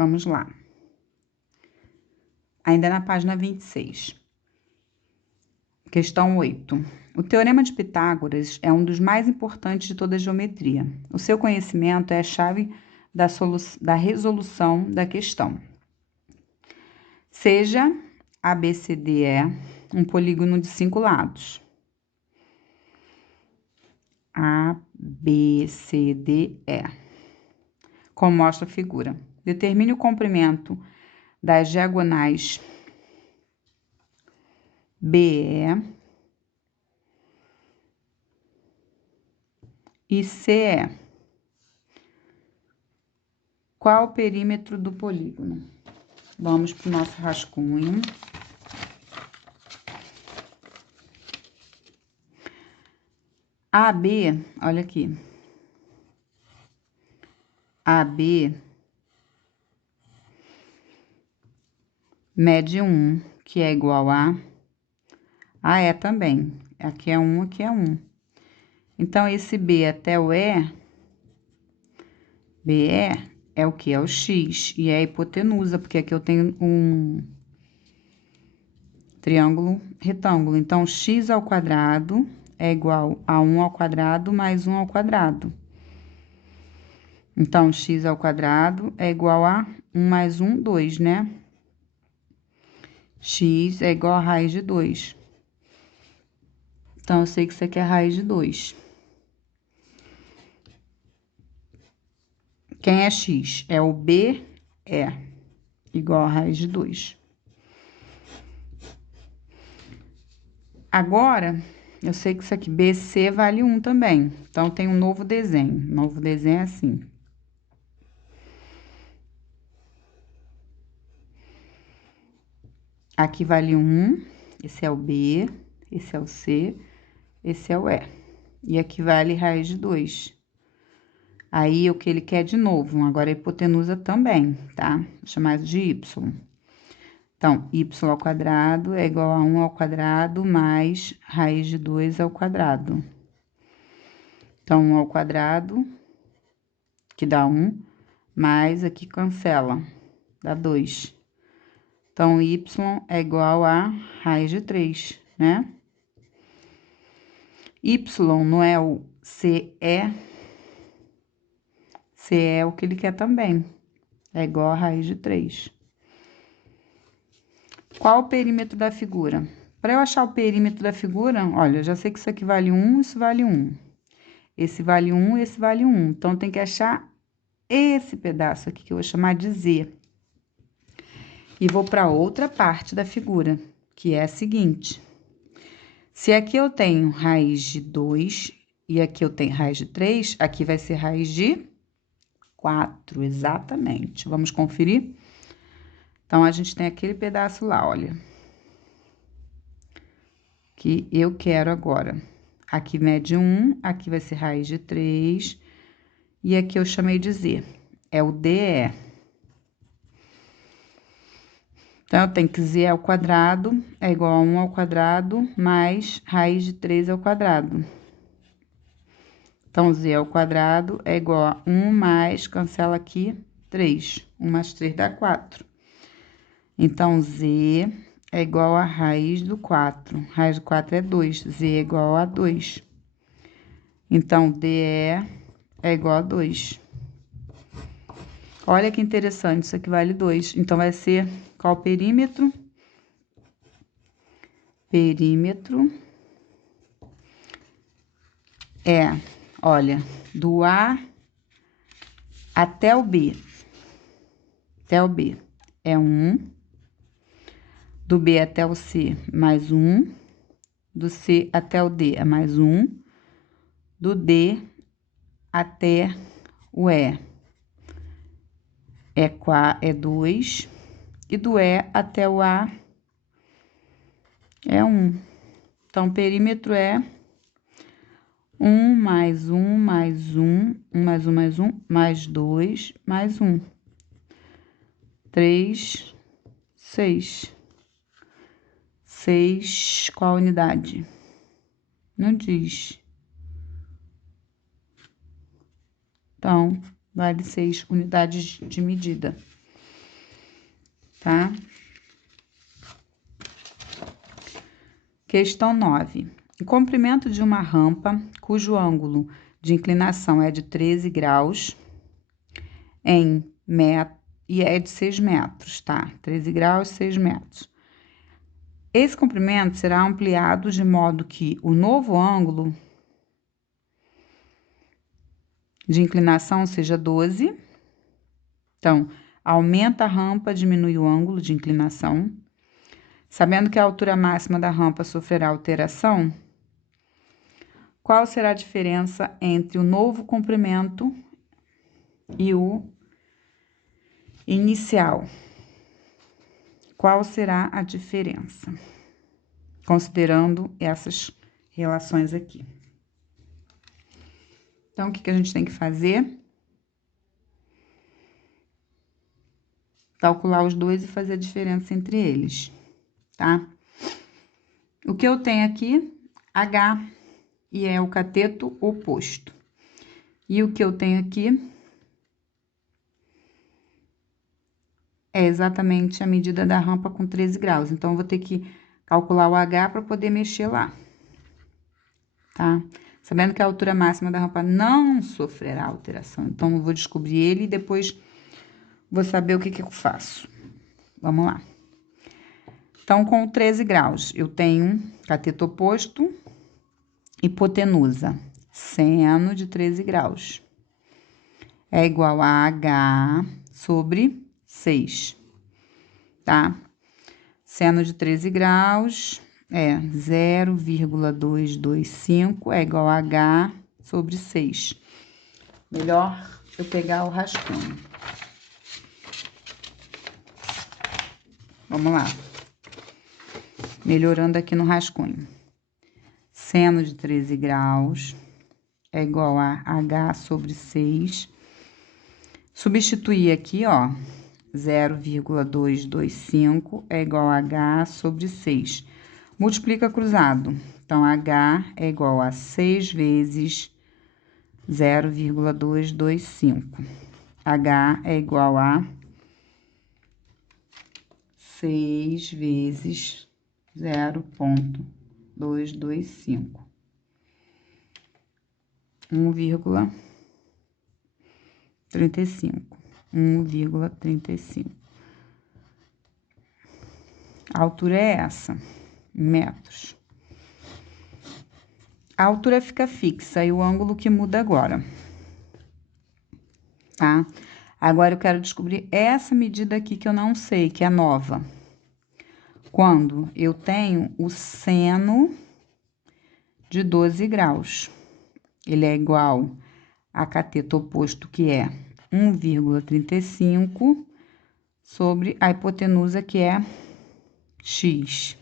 Vamos lá. Ainda na página 26. Questão 8. O Teorema de Pitágoras é um dos mais importantes de toda a geometria. O seu conhecimento é a chave da resolução da questão. Seja ABCDE um polígono de 5 lados. ABCDE. Como mostra a figura. Determine o comprimento das diagonais BE e CE. Qual o perímetro do polígono? Vamos para o nosso rascunho. AB, olha aqui. AB mede 1, que é igual a AE também. Aqui é 1, aqui é 1. Então, esse B até o E, BE, é o que? É o X, e é a hipotenusa, porque aqui eu tenho um triângulo retângulo. Então, x ao quadrado é igual a 1 ao quadrado mais 1 ao quadrado. Então, x ao quadrado é igual a 1 mais 1, 2, né? X é igual a raiz de 2. Então, eu sei que isso aqui é a raiz de 2. Quem é x? É o BE, igual a raiz de 2. Agora, eu sei que isso aqui, BC, vale 1 também. Então, tem um novo desenho. Novo desenho é assim. Aqui vale 1, esse é o B, esse é o C, esse é o E. E aqui vale raiz de 2. Aí, o que ele quer de novo, agora a hipotenusa também, tá? Vou chamar de Y. Então, y ao quadrado é igual a 1 ao quadrado mais raiz de 2 ao quadrado. Então, 1 ao quadrado, que dá 1, mais aqui cancela, dá 2. Então, y é igual a raiz de 3, né? Y não é o CE. CE é o que ele quer também. É igual a raiz de 3. Qual o perímetro da figura? Para eu achar o perímetro da figura, olha, eu já sei que isso aqui vale 1, isso vale 1. Esse vale 1, esse vale 1. Então, tem que achar esse pedaço aqui, que eu vou chamar de Z. E vou para outra parte da figura, que é a seguinte. Se aqui eu tenho raiz de 2 e aqui eu tenho raiz de 3, aqui vai ser raiz de 4, exatamente. Vamos conferir? Então, a gente tem aquele pedaço lá, olha. Que eu quero agora. Aqui mede 1, aqui vai ser raiz de 3, e aqui eu chamei de Z. É o DE. Então, eu tenho que Z ao quadrado é igual a 1 ao quadrado mais raiz de 3 ao quadrado. Então, Z ao quadrado é igual a 1 mais, cancela aqui, 3. 1 mais 3 dá 4. Então, Z é igual a raiz do 4. Raiz do 4 é 2. Z é igual a 2. Então, DE é igual a 2. Olha que interessante, isso aqui vale 2. Então, vai ser qual o perímetro? Perímetro é, olha, do A até o B. Até o B é 1. Do B até o C, mais 1. Do C até o D é mais 1. Do D até o E é 2. E do E até o A é 1. Então, o perímetro é 1 mais 1 mais 1, 1 mais 1 mais 1, mais 2, mais 1. 3, 6. 6, qual a unidade? Não diz. Então, vale 6 unidades de medida. tá? Questão 9. O comprimento de uma rampa, cujo ângulo de inclinação é de 13 graus, e é de 6 metros, tá? 13 graus, 6 metros. Esse comprimento será ampliado de modo que o novo ângulo de inclinação seja 12. Então, aumenta a rampa, diminui o ângulo de inclinação. Sabendo que a altura máxima da rampa sofrerá alteração, qual será a diferença entre o novo comprimento e o inicial? Qual será a diferença? Considerando essas relações aqui. Então, o que a gente tem que fazer? Calcular os dois e fazer a diferença entre eles, tá? O que eu tenho aqui? H, e é o cateto oposto. E o que eu tenho aqui é exatamente a medida da rampa com 13 graus. Então, eu vou ter que calcular o H para poder mexer lá, tá? Sabendo que a altura máxima da rampa não sofrerá alteração. Então, eu vou descobrir ele e depois vou saber o que eu faço. Vamos lá. Então, com 13 graus, eu tenho cateto oposto, hipotenusa, seno de 13 graus. É igual a H sobre 6, tá? Seno de 13 graus é 0,225, é igual a H sobre 6. Melhor eu pegar o rascunho. Vamos lá. Melhorando aqui no rascunho. Seno de 13 graus é igual a H sobre 6. Substituir aqui, ó, 0,225 é igual a H sobre 6. Multiplica cruzado. Então, H é igual a 6 vezes 0,225. H é igual a 6 vezes 0,225. 1,35. 1,35. A altura é essa, em metros. A altura fica fixa e o ângulo que muda agora, tá? Agora, eu quero descobrir essa medida aqui que eu não sei, que é nova. Quando eu tenho o seno de 12 graus. Ele é igual a cateto oposto, que é 1,35, sobre a hipotenusa, que é x.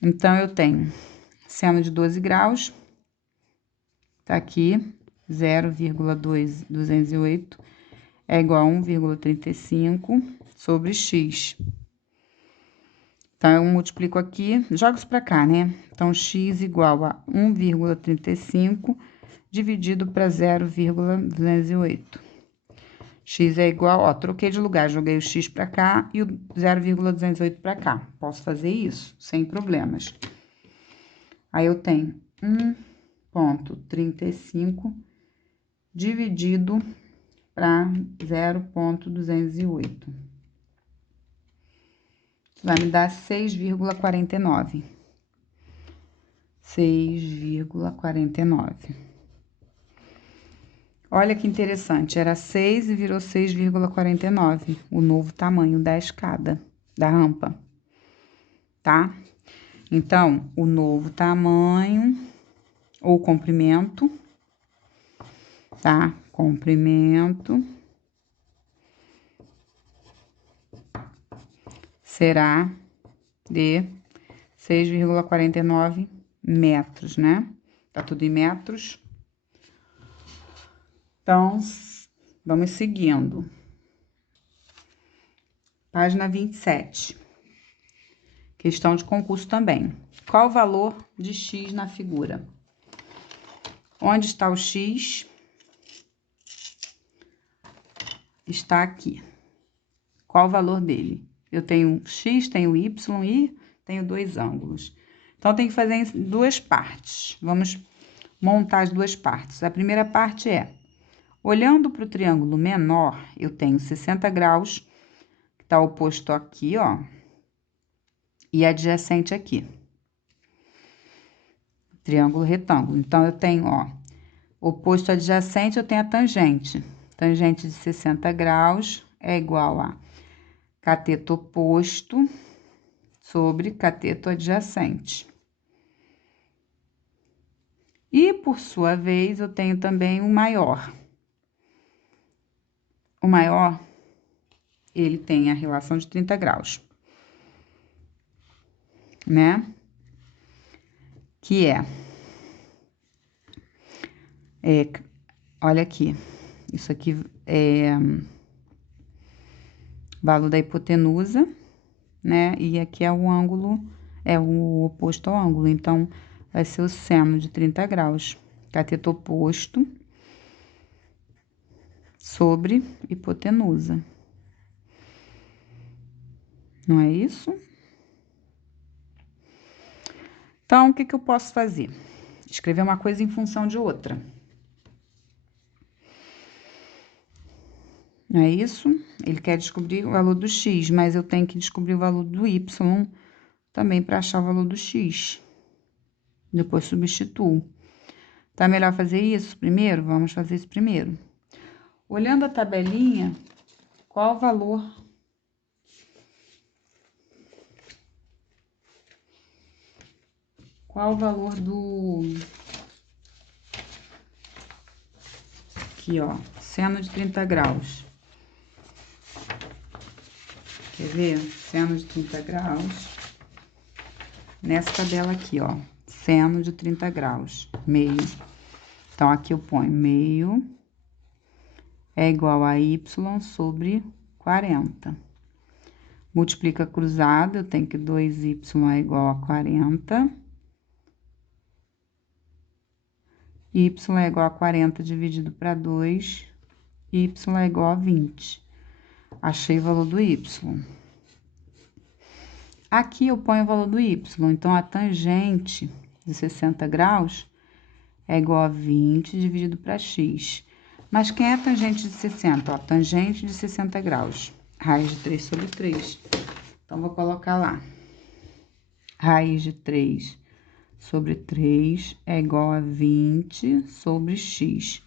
Então, eu tenho seno de 12 graus, tá aqui, 0,208, é igual a 1,35 sobre x. Então, eu multiplico aqui, jogo isso pra cá, né? Então, x igual a 1,35 dividido para 0,208. X é igual, ó, troquei de lugar, joguei o x pra cá e o 0,208 pra cá. Posso fazer isso sem problemas. Aí, eu tenho 1,35 dividido para 0,208. Vai me dar 6,49. 6,49. Olha que interessante, era 6 e virou 6,49, o novo tamanho da escada, da rampa, tá? Então, o novo tamanho, ou comprimento, tá? Comprimento será de 6,49 metros, né? Tá tudo em metros. Então, vamos seguindo. Página 27. Questão de concurso também. Qual o valor de x na figura? Onde está o x? Está aqui. Qual o valor dele? Eu tenho x, tenho y e tenho dois ângulos. Então, tem que fazer em duas partes. Vamos montar as duas partes. A primeira parte é, olhando para o triângulo menor, eu tenho 60 graus, que está oposto aqui, ó, e adjacente aqui. Triângulo retângulo. Então, eu tenho, ó, oposto adjacente, eu tenho a tangente. Tangente de 60 graus é igual a cateto oposto sobre cateto adjacente. E, por sua vez, eu tenho também o maior. O maior, ele tem a relação de 30 graus, né? Que olha aqui, isso aqui é valor da hipotenusa, né? E aqui é o ângulo, é o oposto ao ângulo, então, vai ser o seno de 30 graus. Cateto oposto sobre hipotenusa. Não é isso? Então, o que que eu posso fazer? Escrever uma coisa em função de outra. Não é isso? Ele quer descobrir o valor do x, mas eu tenho que descobrir o valor do y também para achar o valor do x. Depois substituo. Tá melhor fazer isso primeiro? Vamos fazer isso primeiro. Olhando a tabelinha, qual o valor? Qual o valor do... Aqui, ó, seno de 30 graus. Quer ver? Seno de 30 graus. Nessa tabela aqui, ó. Seno de 30 graus. Meio. Então, aqui eu ponho meio é igual a y sobre 40. Multiplica cruzado, eu tenho que 2y é igual a 40. Y é igual a 40 dividido para 2. Y é igual a 20. Achei o valor do y. Aqui eu ponho o valor do y. Então, a tangente de 60 graus é igual a 20 dividido para x. Mas quem é a tangente de 60? Ó, tangente de 60 graus. Raiz de 3 sobre 3. Então, vou colocar lá. Raiz de 3 sobre 3 é igual a 20 sobre x.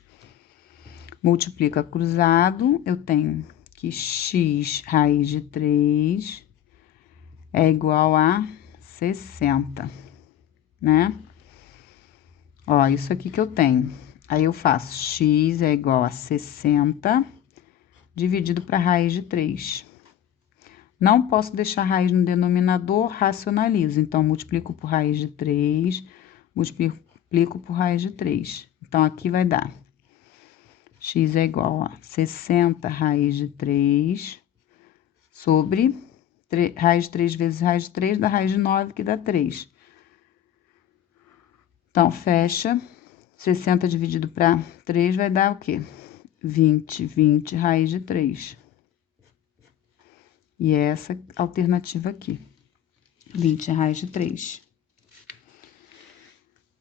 Multiplica cruzado, eu tenho que x raiz de 3 é igual a 60, né? Ó, isso aqui que eu tenho. Aí, eu faço x é igual a 60 dividido para raiz de 3. Não posso deixar raiz no denominador, racionalizo. Então, multiplico por raiz de 3, multiplico por raiz de 3. Então, aqui vai dar x é igual a 60 raiz de 3 sobre raiz de 3 vezes raiz de 3 dá raiz de 9, que dá 3. Então, fecha. 60 dividido para 3 vai dar o quê? 20 raiz de 3. E é essa alternativa aqui. 20 raiz de 3.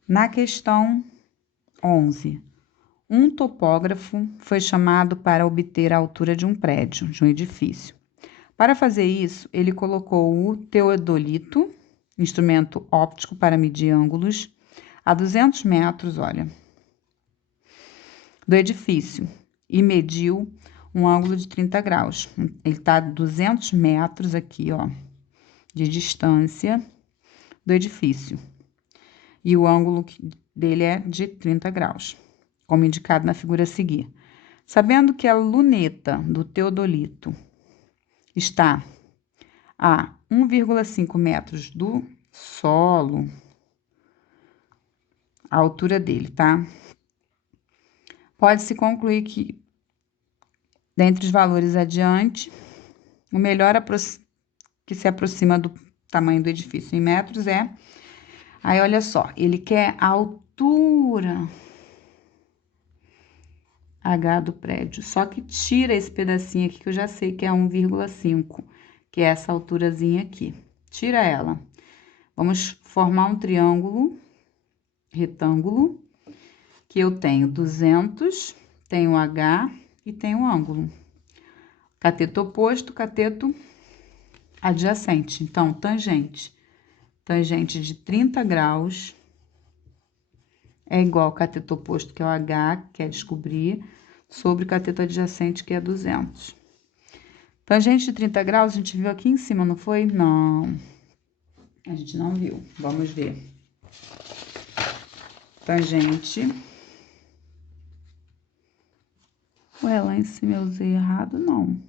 Na questão 11, um topógrafo foi chamado para obter a altura de um prédio, de um edifício. Para fazer isso, ele colocou o teodolito, instrumento óptico para medir ângulos, a 200 metros, olha, do edifício, e mediu um ângulo de 30 graus. Ele está a 200 metros aqui, ó, de distância do edifício. E o ângulo dele é de 30 graus, como indicado na figura a seguir. Sabendo que a luneta do teodolito está a 1,5 metros do solo, a altura dele, tá? Pode-se concluir que, dentre os valores adiante, o melhor que se aproxima do tamanho do edifício em metros é... Aí, olha só, ele quer a altura H do prédio. Só que tira esse pedacinho aqui que eu já sei que é 1,5, que é essa alturazinha aqui. Tira ela. Vamos formar um triângulo retângulo, que eu tenho 200, tenho H e tenho ângulo. Cateto oposto, cateto adjacente. Então, tangente. Tangente de 30 graus é igual ao cateto oposto, que é o H, que é descobrir, sobre o cateto adjacente, que é 200. Tangente de 30 graus, a gente viu aqui em cima, não foi? Não. A gente não viu. Vamos ver. Tangente. Ué, lá em cima eu usei errado? Não.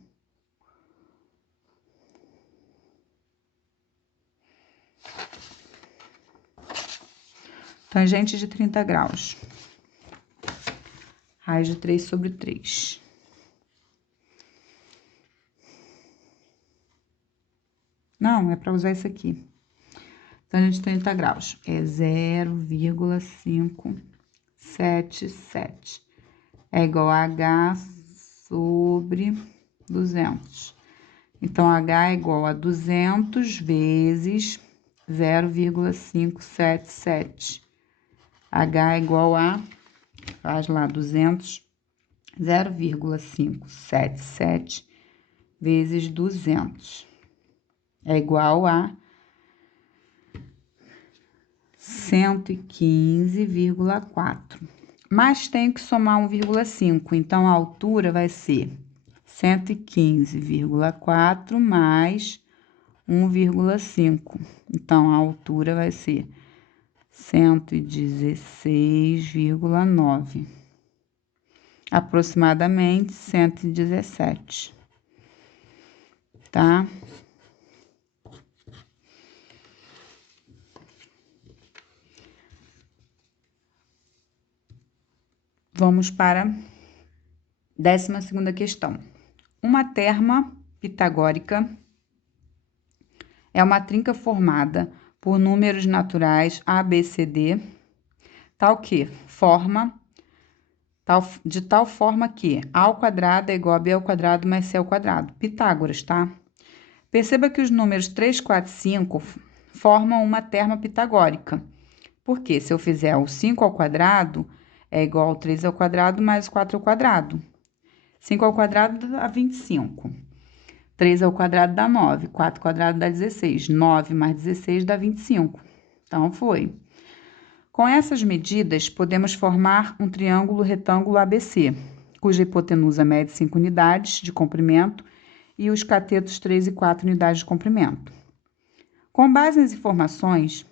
Tangente de 30 graus. Raiz de 3 sobre 3. Não, é para usar isso aqui. Tangente de 30 graus. É 0,577. É igual a H sobre 200. Então, H é igual a 200 vezes 0,577. H é igual a, faz lá, 200, 0,577 vezes 200. É igual a 115,4. Mas tenho que somar 1,5, então a altura vai ser 115,4 mais 1,5. Então, a altura vai ser 116,9. Aproximadamente 117. Tá? Vamos para a 12ª questão. Uma terma pitagórica é uma trinca formada por números naturais A, B, C, D, de tal forma que A ao quadrado é igual a B ao quadrado mais C ao quadrado. Pitágoras, tá? Perceba que os números 3, 4 e 5 formam uma terma pitagórica. Porque se eu fizer o 5 ao quadrado, é igual ao 3 ao quadrado mais o 4 ao quadrado. 5 ao quadrado dá 25. 3 ao quadrado dá 9. 4 ao quadrado dá 16. 9 mais 16 dá 25. Então, foi. Com essas medidas, podemos formar um triângulo retângulo ABC, cuja hipotenusa mede 5 unidades de comprimento e os catetos 3 e 4 unidades de comprimento. Com base nas informações,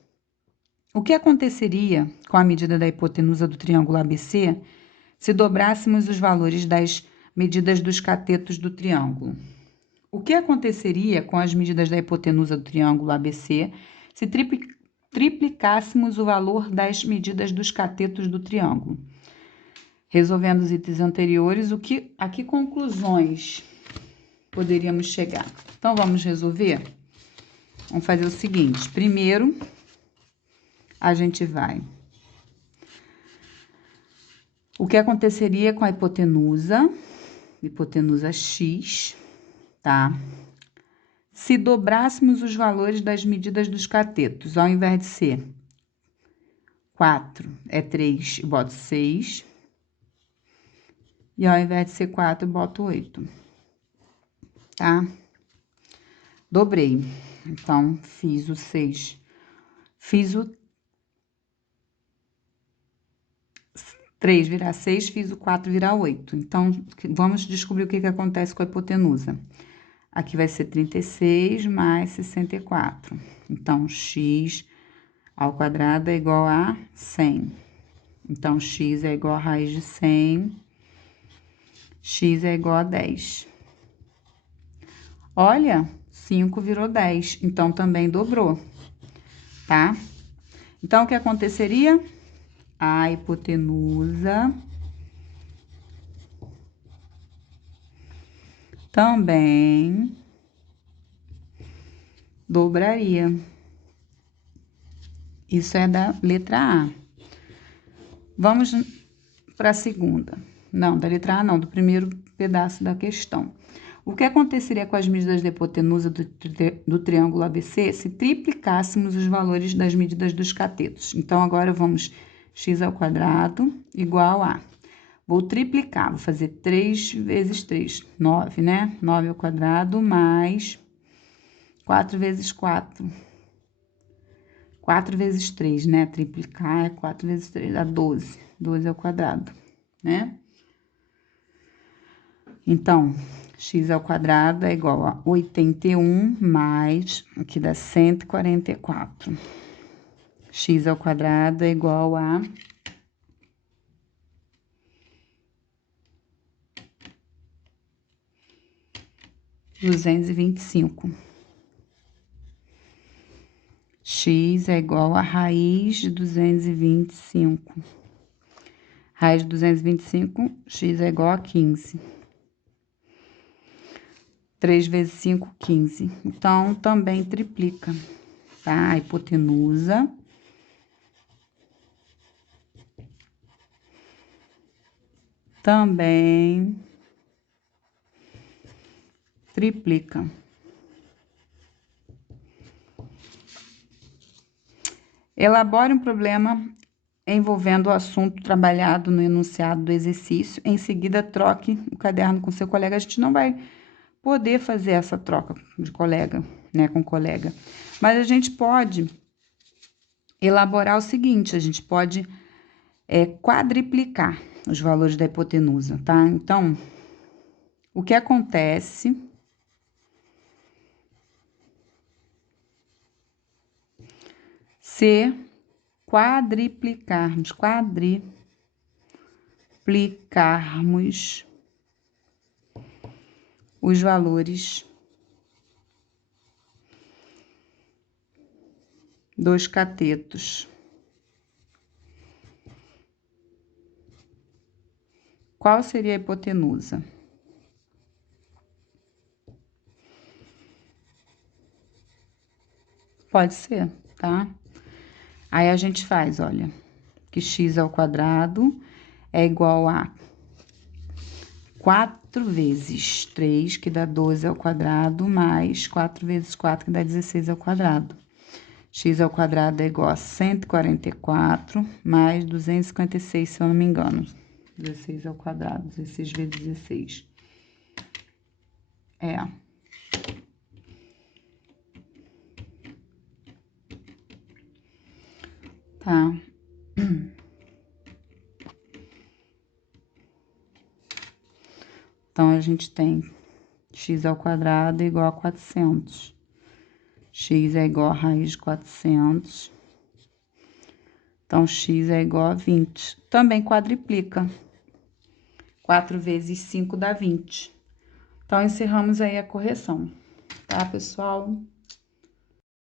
o que aconteceria com a medida da hipotenusa do triângulo ABC se dobrássemos os valores das medidas dos catetos do triângulo? O que aconteceria com as medidas da hipotenusa do triângulo ABC se triplicássemos o valor das medidas dos catetos do triângulo? Resolvendo os itens anteriores, a que conclusões poderíamos chegar? Então, vamos resolver? Vamos fazer o seguinte. Primeiro, a gente vai... O que aconteceria com a hipotenusa X, tá? Se dobrássemos os valores das medidas dos catetos, ao invés de ser 4, é 3, eu boto 6. E ao invés de ser 4, eu boto 8. Tá? Dobrei. Então, fiz o 6. Fiz o 3 virar 6, fiz o 4 virar 8. Então, vamos descobrir o que acontece com a hipotenusa. Aqui vai ser 36 mais 64. Então, x ao quadrado é igual a 100. Então, x é igual a raiz de 100. X é igual a 10. Olha, 5 virou 10. Então, também dobrou, tá? Então, o que aconteceria? A hipotenusa também dobraria. Isso é da letra A. Vamos para a segunda. Não, da letra A não, do primeiro pedaço da questão. O que aconteceria com as medidas da hipotenusa do triângulo ABC se triplicássemos os valores das medidas dos catetos? Então, agora vamos x ao quadrado igual a... Vou triplicar, vou fazer 3 vezes 3, 9, né? 9 ao quadrado mais 4 vezes 4. 4 vezes 3, né? Triplicar é 4 vezes 3, dá 12. 12 ao quadrado, né? Então, x ao quadrado é igual a 81 mais, aqui dá 144. X ao quadrado é igual a 225. X é igual a raiz de 225. Raiz de 225, x é igual a 15. 3 vezes 5, 15. Então, também triplica, tá? A hipotenusa também triplica. Elabore um problema envolvendo o assunto trabalhado no enunciado do exercício. Em seguida, troque o caderno com seu colega. A gente não vai poder fazer essa troca de colega, né, com colega. Mas a gente pode elaborar o seguinte, a gente pode quadriplicar os valores da hipotenusa, tá? Então, o que acontece se quadriplicarmos os valores dos catetos? Qual seria a hipotenusa? Pode ser, tá? Aí a gente faz, olha, que x ao quadrado é igual a 4 vezes 3, que dá 12 ao quadrado, mais 4 vezes 4, que dá 16 ao quadrado. X ao quadrado é igual a 144, mais 256, se eu não me engano. 16 ao quadrado, 16 vezes 16. Tá. Então, a gente tem x ao quadrado igual a 400. X é igual a raiz de 400. Então, x é igual a 20. Também quadriplica. 4 vezes 5 dá 20. Então, encerramos aí a correção, tá, pessoal?